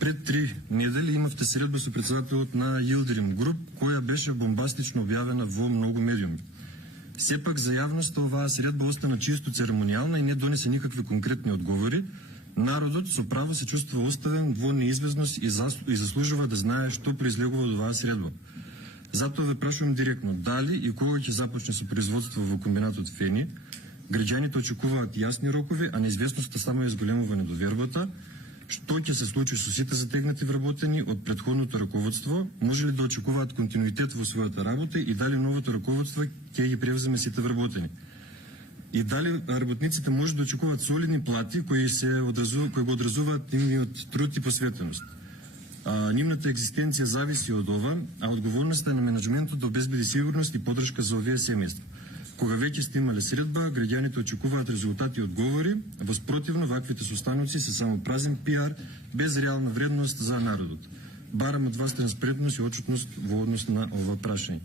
Пред 3 недели имавте средба со председателот на Yildirim Group, која беше бомбастично објавена во многу медиуми. Сепак за јавноста оваа средба остана чисто церемонијална и не донесе никакви конкретни одговори. Народот со право се чувствува оставен во неизвестност и заслужува да знае што произлегува од оваа средба. Затоа ве прашувам директно, дали и кога ќе започне со производство во комбинатот Фени? Граѓаните очекуваат јасни рокови, а неизвестноста само е зголемува недовербата. Што ќе се случи со сите затегнати вработени од претходното раководство? Може ли да очекуваат континуитет во својата работа и дали новото раководство ќе ги превземе сите вработени? И дали работниците може да очекуваат солидни плати кои го одразуваат нивниот труд и посветеност? Нивната екзистенција зависи од ова, а одговорноста е на менеджментот да обезбеди сигурност и поддршка за овие семејства. Кога веќе сте имале средба, граѓаните очекуваат резултати и одговори, воспротивно ваквите состаноци се само празен пиар, без реална вредност за народот. Барам од вас транспарентност и отчетност во однос на ова прашање.